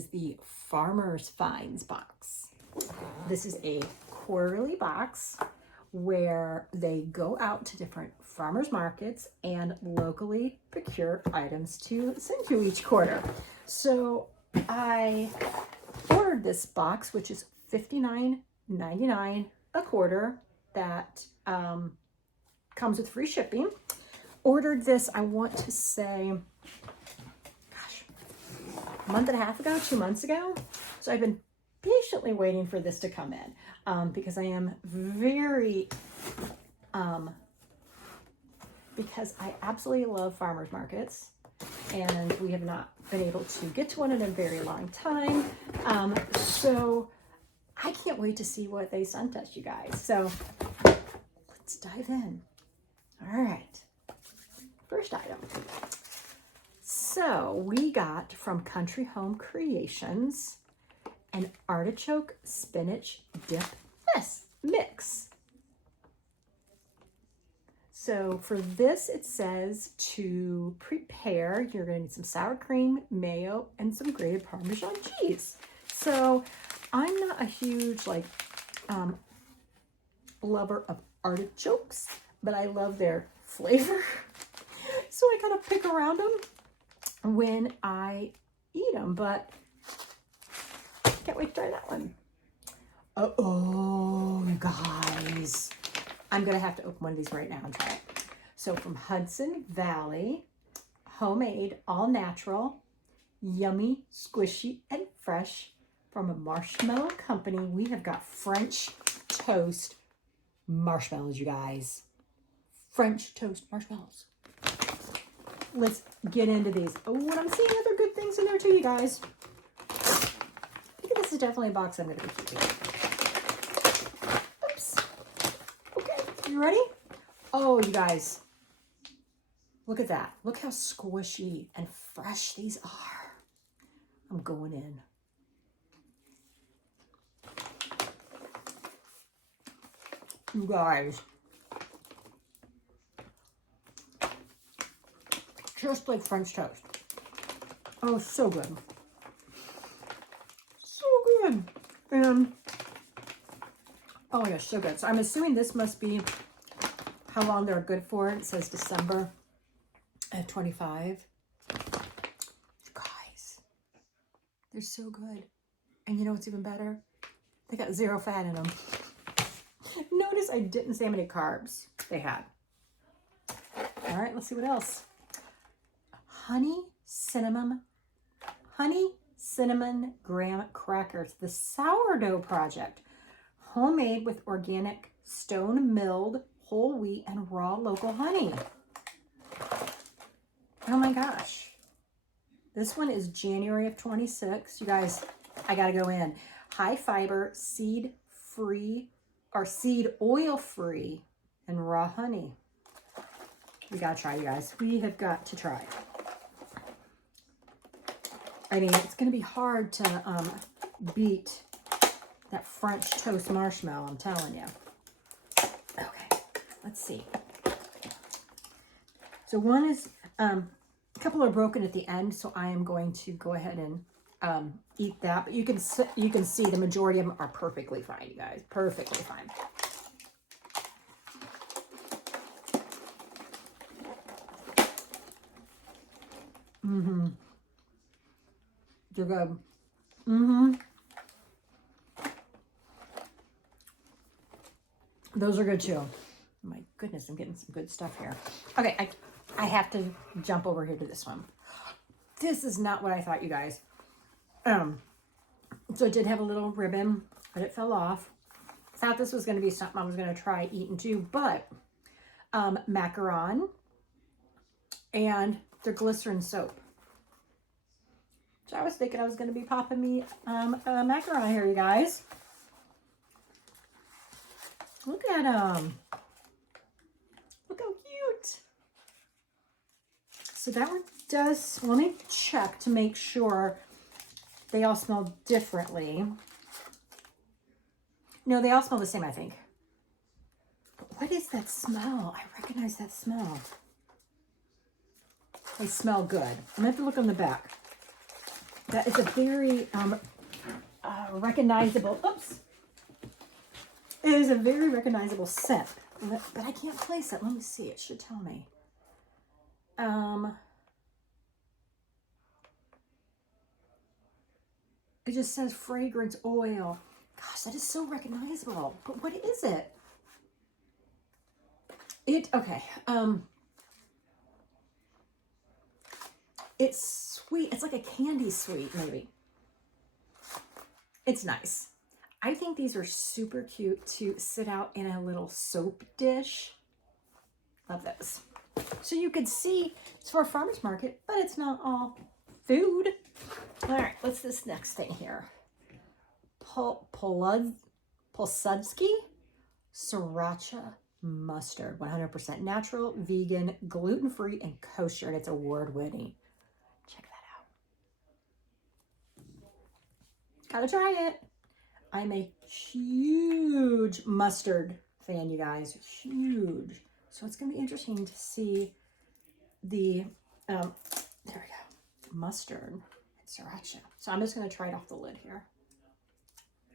is the Farmer's Finds box. This is a quarterly box where they go out to different farmers markets and locally procure items to send you each quarter. So I ordered this box, which is $59.99 a quarter, that comes with free shipping. Ordered this, I want to say, gosh, a month and a half ago, 2 months ago. So I've been patiently waiting for this to come in because I am very, because I absolutely love farmers markets, and we have not been able to get to one in a very long time. So I can't wait to see what they sent us, you guys. So let's dive in. All right. First item. So we got from Country Home Creations an artichoke spinach dip mix. So for this, it says to prepare, you're going to need some sour cream, mayo, and some grated Parmesan cheese. So I'm not a huge lover of artichokes, but I love their flavor. So I kind of pick around them when I eat them, but can't wait to try that one. Oh, you guys. I'm going to have to open one of these right now and try it. So from Hudson Valley, homemade, all natural, yummy, squishy, and fresh from a marshmallow company, we have got French toast marshmallows, you guys. French toast marshmallows. Let's get into these. Oh, and I'm seeing other good things in there too, you guys. I think this is definitely a box I'm going to be keeping. Oops. Okay, you ready? Oh, you guys. Look at that. Look how squishy and fresh these are. I'm going in. You guys. Just like French toast. Oh, so good. So good. And, oh my gosh, so good. So I'm assuming this must be how long they're good for. It says December of 25. Guys, they're so good. And you know what's even better? They got 0 fat in them. Notice I didn't say how many carbs they had. All right, let's see what else. Honey cinnamon graham crackers, the sourdough project, homemade with organic stone milled whole wheat and raw local honey. Oh my gosh, this one is January of 26. You guys, I gotta go in. High fiber, seed free or seed oil free, and raw honey. We gotta try, you guys. We have got to try. I mean, it's going to be hard to beat that French toast marshmallow, I'm telling you. Okay, let's see. So one is, a couple are broken at the end, so I am going to go ahead and eat that. But you can see the majority of them are perfectly fine, you guys. Perfectly fine. Mm-hmm. They're good. Mm-hmm. Those are good too. Oh my goodness, I'm getting some good stuff here. Okay, I have to jump over here to this one. This is not what I thought, you guys. So it did have a little ribbon, but it fell off. Thought this was going to be something I was going to try eating too, but macaron and their glycerin soap. So I was thinking I was going to be popping me a macaron here, you guys. Look at them. Look how cute. So that one does, let me check to make sure they all smell differently. No, they all smell the same, I think. But what is that smell? I recognize that smell. They smell good. I'm going to have to look on the back. That is a very recognizable, oops. It is a very recognizable scent, but I can't place it. Let me see, it should tell me. It just says fragrance oil. Gosh, that is so recognizable. But what is it? Okay. It's sweet. It's like a candy sweet, maybe. It's nice. I think these are super cute to sit out in a little soap dish. Love those. So you could see it's for a farmer's market, but it's not all food. All right, what's this next thing here? Polsudsky Sriracha Mustard, 100% natural, vegan, gluten-free, and kosher, and it's award-winning. Check that out. Gotta try it. I'm a huge mustard fan, you guys. Huge. So it's gonna be interesting to see the, there we go, mustard and sriracha. So I'm just gonna try it off the lid here.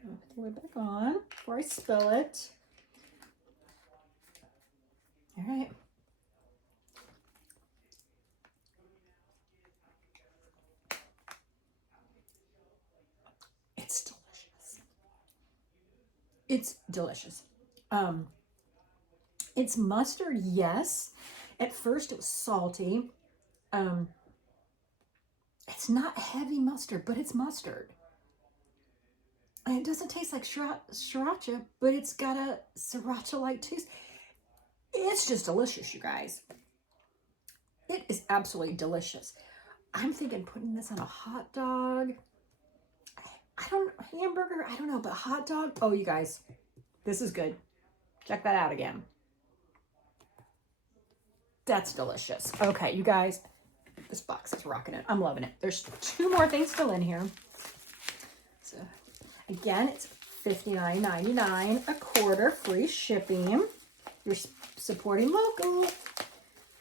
I'll put the lid back on before I spill it. All right. It's delicious. It's delicious. It's mustard, yes. At first it was salty. It's not heavy mustard, but it's mustard. And it doesn't taste like sriracha, but it's got a sriracha-like taste. It's just delicious, you guys. It is absolutely delicious. I'm thinking putting this on a hot dog. Hamburger, I don't know, but hot dog. Oh, you guys, this is good. Check that out again. That's delicious. Okay, you guys, this box is rocking it. I'm loving it. There's 2 more things still in here. So again, it's $59.99 a quarter, free shipping. You're supporting local.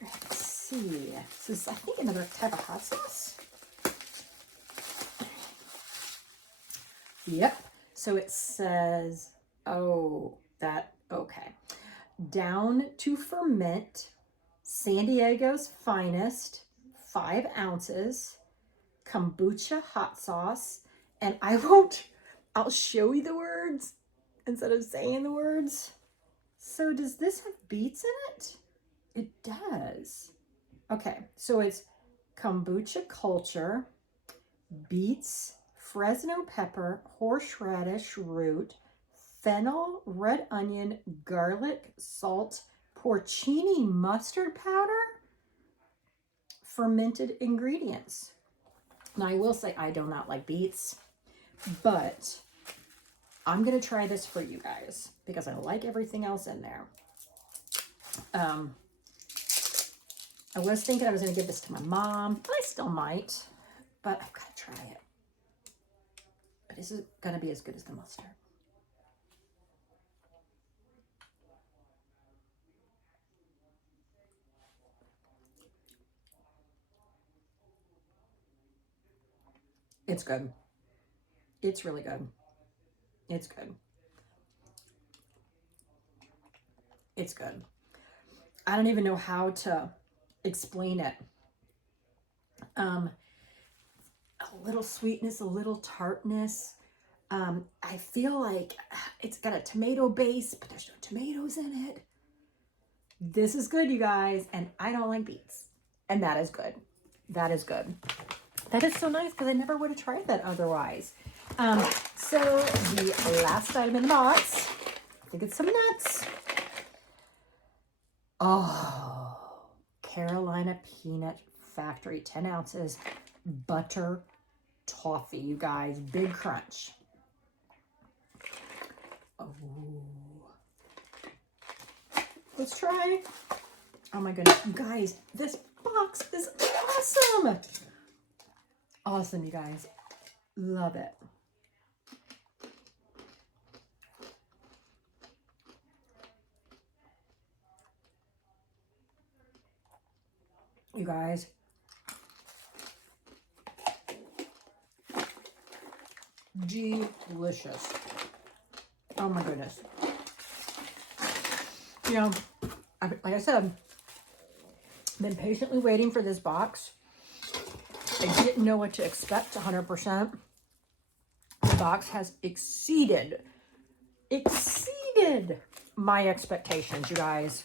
Let's see. This is, I think, another type of hot sauce. Yep. So it says, okay. Down to ferment, San Diego's finest, 5 ounces, kombucha hot sauce, and I'll show you the words instead of saying the words. So does this have beets in it? It does. Okay, so it's kombucha culture, beets, Fresno pepper, horseradish root, fennel, red onion, garlic, salt, porcini mustard powder, fermented ingredients. Now I will say I do not like beets, but I'm going to try this for you guys because I like everything else in there. I was thinking I was going to give this to my mom, but I still might, but I've got to try it. But is it going to be as good as the mustard? It's good. It's really good. It's good. It's good. I don't even know how to explain it. A little sweetness, a little tartness. I feel like it's got a tomato base, but there's no tomatoes in it. This is good, you guys, and I don't like beets. And that is good. That is good. That is so nice because I never would have tried that otherwise. So the last item in the box, I think it's some nuts. Oh, Carolina Peanut Factory, 10 ounces, butter toffee, you guys, big crunch. Oh, let's try. Oh my goodness, you guys, this box is awesome. Awesome, you guys. Love it. You guys. delicious. Oh my goodness. You know, like I said, I've been patiently waiting for this box. I didn't know what to expect 100%. The box has exceeded my expectations, you guys.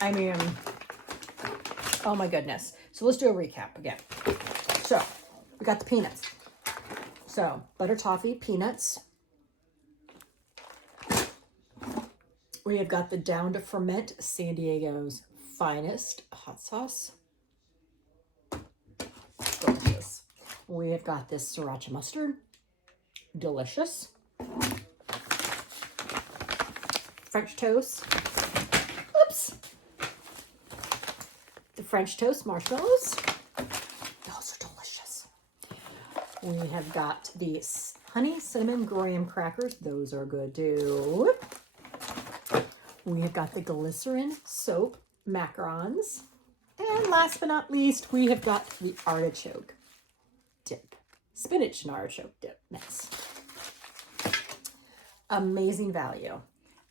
I mean, oh my goodness. So let's do a recap again. So we got the peanuts. So butter toffee, peanuts. We have got the Down to Ferment San Diego's finest hot sauce. Delicious. We have got this sriracha mustard. Delicious. French toast. Oops. The French toast marshmallows. Those are delicious. We have got the honey cinnamon graham crackers. Those are good too. We have got the glycerin soap macarons. And last but not least, we have got the artichoke dip. Spinach and artichoke dip. Nice. Amazing value.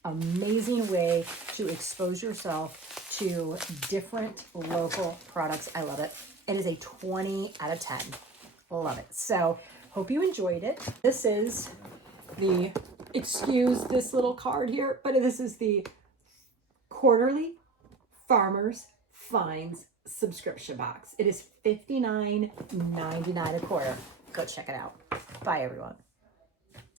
Amazing way to expose yourself to different local products. I love it. It is a 20 out of 10. Love it. So hope you enjoyed it. This is the, excuse this little card here, but this is the quarterly Farmers Finds subscription box. It is $59.99 a quarter. Go check it out. Bye, everyone.